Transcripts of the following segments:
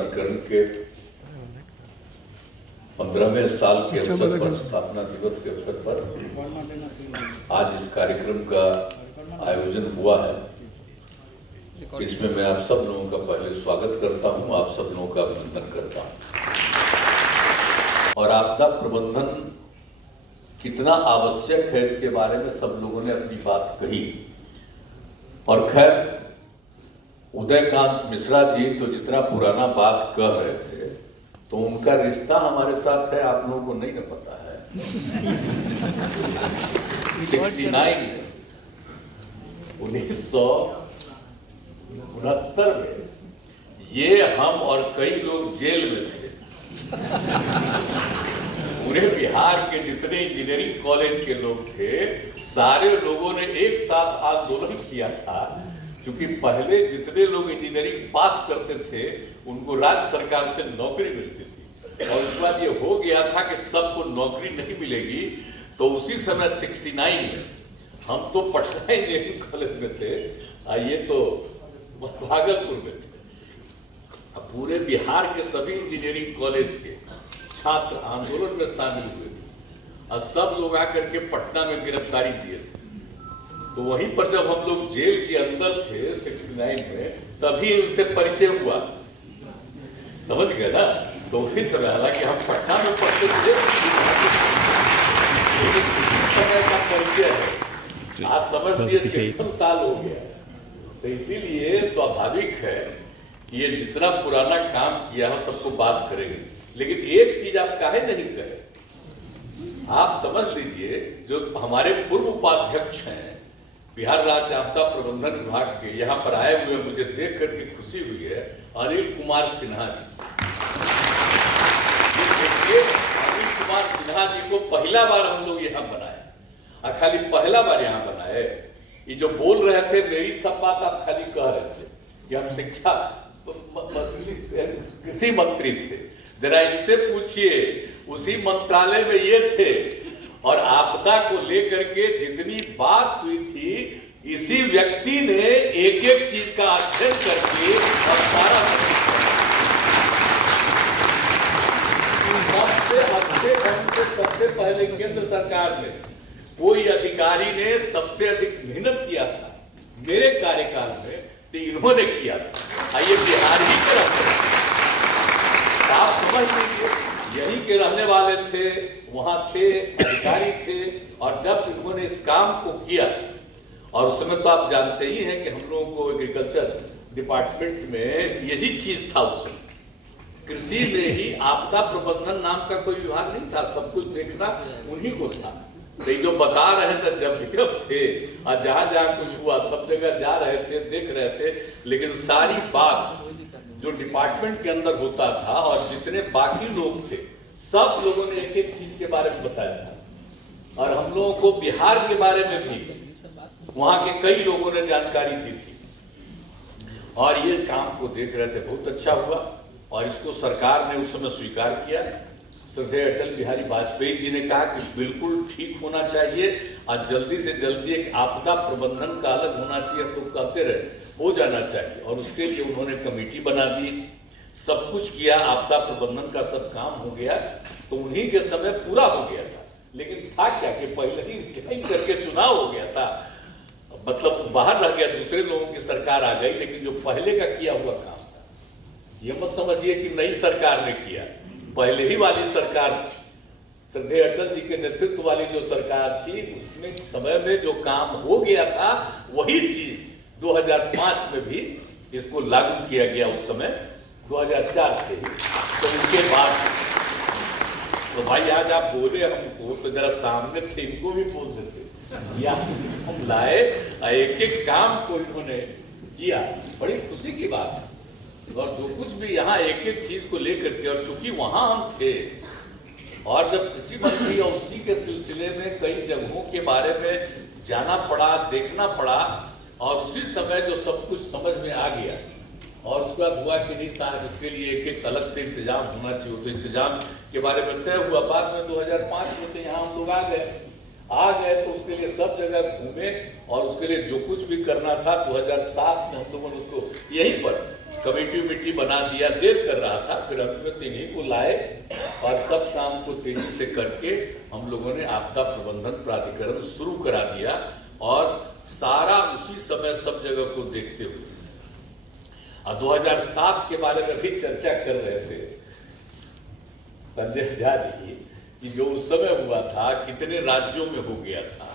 प्राधिकरण के 15वें साल के अवसर पर, स्थापना दिवस के अवसर पर आज इस कार्यक्रम का आयोजन हुआ है। इसमें मैं आप सब लोगों का पहले स्वागत करता हूं, आप सब लोगों का अभिनंदन करता हूं। और आपदा प्रबंधन कितना आवश्यक है इसके बारे में सब लोगों ने अपनी बात कही। और खैर उदयकांत मिश्रा जी तो जितना पुराना बात कह रहे थे तो उनका रिश्ता हमारे साथ है, आप लोगों को नहीं ना पता है। 1969 में ये हम और कई लोग जेल में थे। पूरे बिहार के जितने इंजीनियरिंग कॉलेज के लोग थे सारे लोगों ने एक साथ आंदोलन किया था, क्योंकि पहले जितने लोग इंजीनियरिंग पास करते थे उनको राज्य सरकार से नौकरी मिलती थी, और उसके बाद ये हो गया था कि सबको नौकरी नहीं मिलेगी। तो उसी समय 69 में हम तो पटना इंजीनियरिंग कॉलेज में थे, ये तो भागलपुर में थे। अब पूरे बिहार के सभी इंजीनियरिंग कॉलेज के छात्र आंदोलन में शामिल हुए थे और सब लोग आकर के पटना में गिरफ्तारी दिए थे। तो वहीं पर जब हम लोग जेल के अंदर थे 69 में, तभी इनसे परिचय हुआ, समझ गए ना। तो उसी समय, हालांकि हम पटना में पढ़ते थे, समय का परिचय है। आज समझ लीजिए 53 साल हो गया। तो इसीलिए स्वाभाविक है कि ये जितना पुराना काम किया है सबको बात करेंगे। लेकिन एक चीज आप काहे नहीं कहे, आप समझ लीजिए जो हमारे पूर्व उपाध्यक्ष हैं बिहार राज्य आपदा प्रबंधन विभाग के, यहाँ पर आए हुए मुझे देख करके खुशी हुई है, अनिल कुमार सिन्हा जी। अनिल कुमार सिन्हा जी को पहला बार हम लोग यहाँ बनाए, और खाली पहला बार यहाँ बनाए। ये जो बोल रहे थे मेरी सब बात आप खाली कह रहे थे कि हम शिक्षा कृषि मंत्री थे, जरा इनसे पूछिए उसी मंत्रालय में ये थे, और आपदा को लेकर के जितनी बात हुई थी इसी व्यक्ति ने एक एक चीज का अध्ययन करके और सारा सबसे अच्छे ढंग से सबसे पहले केंद्र सरकार में कोई अधिकारी ने सबसे अधिक मेहनत किया था मेरे कार्यकाल में, तो इन्होंने किया था। आइए बिहार ही के रहते, आप समझ लीजिए यही के रहने वाले थे, वहां थे, अधिकारी थे। और जब इन्होंने इस काम को किया, और उस समय तो आप जानते ही हैं कि हम लोगों को एग्रीकल्चर डिपार्टमेंट में यही चीज था। उस समय कृषि में ही आपदा प्रबंधन नाम का कोई विभाग नहीं था, सब कुछ देखना उन्हीं को था। तो जो बता रहे थे जब थे, और जहां जहां कुछ हुआ सब जगह जा रहे थे, देख रहे थे, लेकिन सारी बात जो डिपार्टमेंट के अंदर होता था और जितने बाकी लोग थे सब लोगों ने एक एक चीज के बारे में बताया था। और हम लोगों को बिहार के बारे में भी वहां के कई लोगों ने जानकारी दी थी, और ये काम को देख रहे थे। बहुत अच्छा हुआ, और इसको सरकार ने उस समय स्वीकार किया। श्रद्धेय अटल बिहारी वाजपेयी जी ने कहा कि बिल्कुल ठीक होना चाहिए, और जल्दी से जल्दी एक आपदा प्रबंधन का अलग होना चाहिए, तो कहते रहे हो जाना चाहिए। और उसके लिए उन्होंने कमेटी बना दी, सब कुछ किया, आपदा प्रबंधन का सब काम हो गया। तो उन्हीं के समय पूरा हो गया था। लेकिन था क्या कि पहले ही करके चुनाव हो गया था, मतलब बाहर रह गया, दूसरे लोगों की सरकार आ गई। लेकिन जो पहले का किया हुआ काम था, ये मत समझिए कि नई सरकार ने किया, पहले ही वाली सरकार, श्रद्धेय अटल जी के नेतृत्व वाली जो सरकार थी, उसमें समय में जो काम हो गया था वही चीज 2005 में भी इसको लागू किया गया। उस समय 2004 से ही। तो उसके बाद तो भाई आज आप बोले हमको, तो जरा सामने थे इनको भी बोल देते, या हम लाए एक एक काम को इन्होंने किया, बड़ी खुशी की बात है। और जो कुछ भी यहाँ एक एक चीज को लेकर के, और चूंकि वहां हम थे, और जब कृषि मंत्री और उसी के सिलसिले में कई जगहों के बारे में जाना पड़ा, देखना पड़ा, और उसी समय जो सब कुछ समझ में आ गया। और उसके बाद हुआ कि नहीं साहब इसके लिए एक एक अलग से इंतजाम होना चाहिए। तो इंतजाम के बारे में तय हुआ। बाद में 2005 में तो यहाँ हम लोग आ गए, आ गए तो उसके लिए सब जगह घूमे और उसके लिए जो कुछ भी करना था 2007 में हम लोगों ने उसको यहीं पर कमेटी बना दिया, देर कर रहा था, फिर अंत में इन्हीं को लाए और सब काम को तेजी से करके हम लोगों ने आपदा प्रबंधन प्राधिकरण शुरू करा दिया और सारा उसी समय सब जगह को देखते हुए। और 2007 के बारे में भी चर्चा कर रहे थे संजय झा जी कि जो उस समय हुआ था कितने राज्यों में हो गया था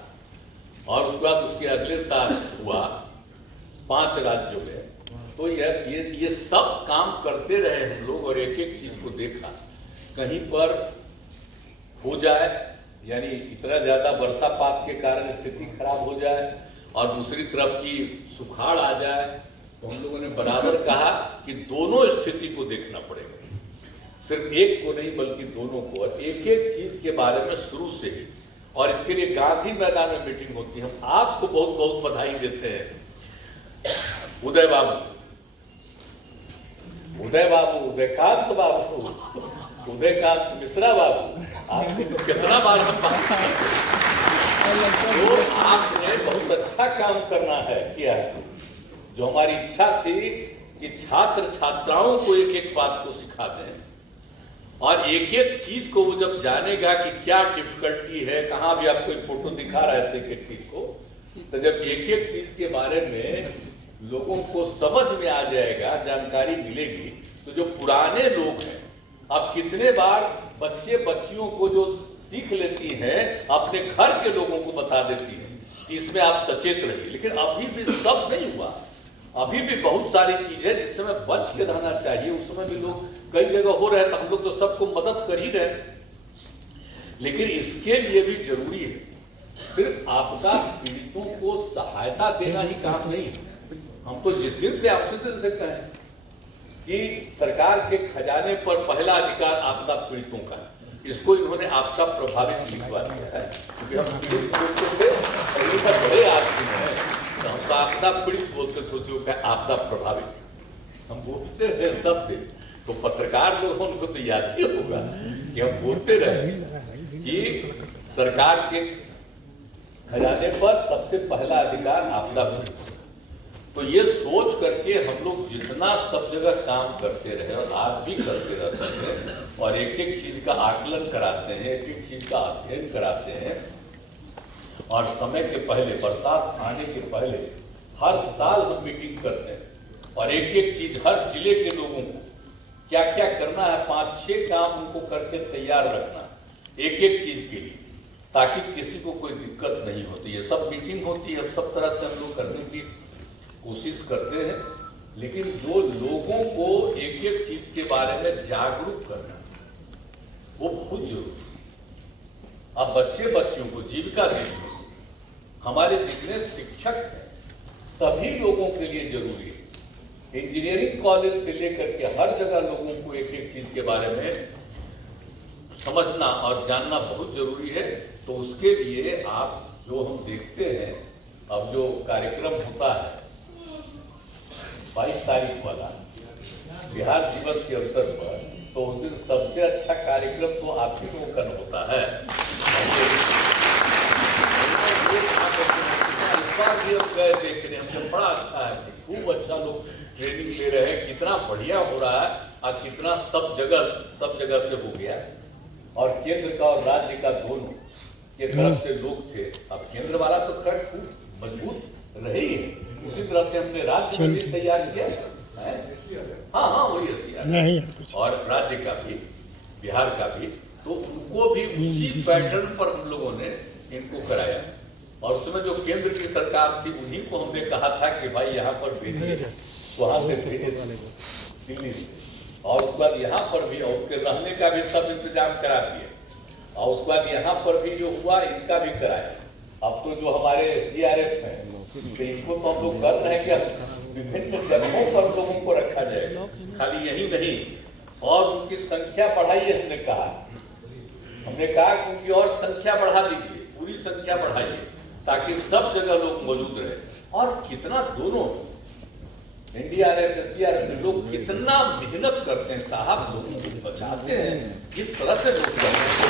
और उसके बाद उसके अगले साल हुआ 5 राज्यों में। तो ये सब काम करते रहे हम लोग और एक एक चीज को देखा, कहीं पर हो जाए यानी इतना ज्यादा वर्षापात के कारण स्थिति खराब हो जाए और दूसरी तरफ की सुखाड़ आ जाए, तो हम लोगों ने बराबर कहा कि दोनों स्थिति को देखना पड़ेगा, सिर्फ एक को नहीं बल्कि दोनों को, और एक एक चीज के बारे में शुरू से ही। और इसके लिए गांधी मैदान में मीटिंग होती है। हम आपको बहुत बहुत बधाई देते हैं उदय बाबू, उदयकांत बाबू, उदयकांत मिश्रा बाबू, आपको तो कितना बार हम बात तो आपने बहुत अच्छा काम करना है किया है। जो हमारी इच्छा थी कि छात्र छात्राओं को एक एक बात को सिखा दें और एक एक चीज को वो जब जानेगा कि क्या डिफिकल्टी है, कहाँ भी आपको एक फोटो दिखा रहे थे एक एक चीज को, तो जब एक एक चीज के बारे में लोगों को समझ में आ जाएगा, जानकारी मिलेगी, तो जो पुराने लोग हैं, अब कितने बार बच्चे बच्चियों को जो सीख लेती हैं अपने घर के लोगों को बता देती हैं कि इसमें आप सचेत रहिए, लेकिन अभी भी सब नहीं हुआ। अभी भी बहुत सारी चीजें जिस समय बच के रहना चाहिए, उस समय भी लोग कई जगह हो रहे हैं, तो हम लोग तो सबको मदद कर ही रहे, लेकिन इसके लिए भी जरूरी है सिर्फ आपदा पीड़ितों को सहायता देना ही काम नहीं। हम तो जिस दिन से आपसे दिन से कहें कि सरकार के खजाने पर पहला अधिकार आपदा पीड़ितों का, इसको इन्होंने आपदा प्रभावित लिखवा दिया है, क्योंकि हम पीड़ित बोलते थे पहले का बड़े आदमी हैं, तो हम आपदा पीड़ित बोलते थे, आपदा प्रभावित हम बोलते रहे सब दिन। तो पत्रकार लोगों को तो याद ही होगा कि हम बोलते रहे कि सरकार के खजाने पर सबसे पहला अधिकार आपदा पीड़ित। तो ये सोच करके हम लोग जितना सब जगह काम करते रहे और आज भी करते रहते हैं और एक एक चीज का आकलन कराते हैं, एक एक चीज का अध्ययन कराते हैं, और समय के पहले, बरसात आने के पहले हर साल हम मीटिंग करते हैं और एक एक चीज हर जिले के लोगों को क्या क्या करना है, 5-6 काम उनको करके तैयार रखना एक एक चीज के लिए, ताकि किसी को कोई दिक्कत नहीं होती। ये सब मीटिंग होती है, सब तरह से हम लोग करने की कोशिश करते हैं, लेकिन जो लोगों को एक एक चीज के बारे में जागरूक करना वो बहुत जरूरी है। अब बच्चे बच्चियों को जीविका देनी, हमारे जितने शिक्षक हैं सभी लोगों के लिए जरूरी है। इंजीनियरिंग कॉलेज से लेकर के हर जगह लोगों को एक एक चीज के बारे में समझना और जानना बहुत जरूरी है। तो उसके लिए आप जो हम देखते हैं, अब जो कार्यक्रम होता है 22 तारीख वाला बिहार दिवस के अवसर पर, तो उस दिन सबसे अच्छा कार्यक्रम तो आप ही लोगों का होता है। इस बार भी हम गए देखने, हमसे बड़ा अच्छा है, खूब अच्छा लोग ट्रेनिंग ले रहे हैं, कितना बढ़िया हो रहा है और कितना सब जगह से हो गया। और केंद्र का और राज्य का दोनों के तरफ से लोग थे। अब केंद्र वाला तो खैर खूब मजबूत रहे ही है, उसी तरह से हमने राज्य भी तैयार किया है। हाँ वही एससीआर और राज्य का भी, बिहार का भी, तो उनको भी उसी पैटर्न पर हम लोगों ने इनको कराया। और उसमें जो केंद्र की सरकार थी उन्हीं को हमने कहा था कि भाई यहाँ पर भेजिए, वहां से भेजे दिल्ली से, और उसके बाद यहाँ पर भी उसके रहने का भी सब इंतजाम करा दिए, और उसके बाद यहाँ पर भी जो हुआ इनका भी कराया। अब तो जो हमारे SDRF है इनको तो हम लोग कर रहे हैं कि विभिन्न जगहों पर लोगों को रखा जाए, खाली यही नहीं, और उनकी संख्या बढ़ाइए। हमने कहा कि उनकी और संख्या बढ़ा दीजिए, पूरी संख्या बढ़ाइए, ताकि सब जगह लोग मौजूद रहे। और कितना दोनों NDRF SDRF में लोग कितना मेहनत करते हैं साहब, लोगों को बचाते हैं, किस तरह से लोग करते हैं।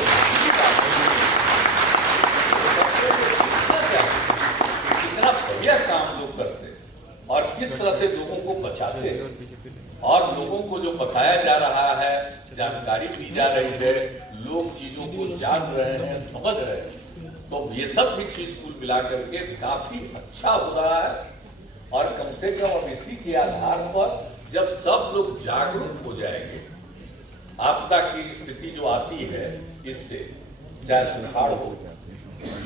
चाहते हैं। और लोगों को जो बताया जा रहा है, जानकारी दी जा रही है, लोग चीजों को जान रहे हैं, समझ रहे हैं, तो ये सब भी चीज कुल मिला करके काफी अच्छा हो रहा है। और कम से कम अब इसी के आधार पर जब सब लोग जागरूक हो जाएंगे, आपदा की स्थिति जो आती है इससे, चाहे सुखाड़ हो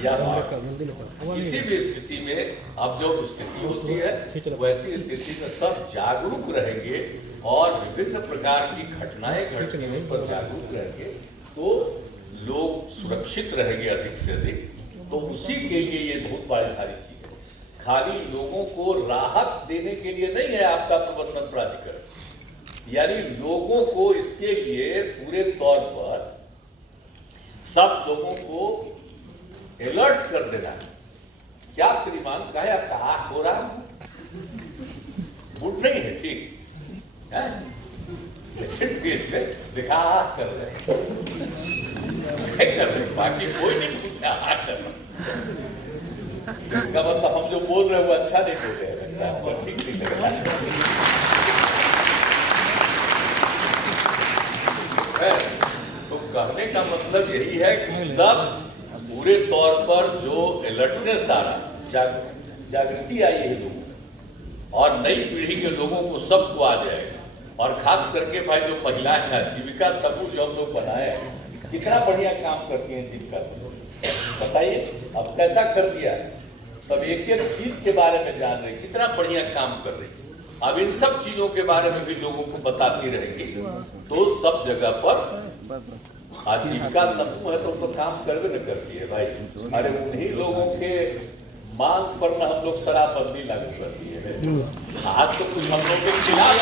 या किसी भी स्थिति में, अब जो स्थिति होती है वैसी स्थिति में सब जागरूक रहेंगे और विभिन्न प्रकार की घटनाएं घटने पर जागरूक रहेंगे, तो लोग सुरक्षित रहेंगे अधिक से अधिक। तो उसी के लिए ये बहुत बड़ी सारी चीज है, खाली लोगों को राहत देने के लिए नहीं है आपदा प्रबंधन प्राधिकरण, यानी लोगों को इसके लिए पूरे तौर पर सब लोगों को अलर्ट कर देना है। क्या श्रीमान कहे आपका आंख हो रहा है, गुड नहीं है, ठीक है, देखा आंख कर रहे हैं, बाकी कोई नहीं पूछा आंख कर रहा। इसका मतलब हम जो बोल रहे हैं वो अच्छा नहीं बोल रहे हैं, ठीक नहीं लग रहा है। तो कहने का मतलब यही है कि सब पूरे तौर पर जो अलर्टनेस आ रहा, जागृति आई है लोगों, और नई पीढ़ी के लोगों को सबको आ जाएगा। और खास करके भाई जो महिलाएं हैं, जीविका समूह जो हम लोग बनाए हैं, कितना बढ़िया काम करती हैं जीविका समूह, बताइए अब कैसा कर दिया, तब एक एक चीज के बारे में जान रही, कितना बढ़िया काम कर रही। अब इन सब चीजों के बारे में भी लोगों को बताती रहेंगी, तो सब जगह पर आजीविका समूह है तो काम करवे न करती है भाई। अरे उन्हीं लोगों के मांग पर न हम लोग शराबबंदी लागू कर दिए हैं, आज तो कुछ हम लोग के खिलाफ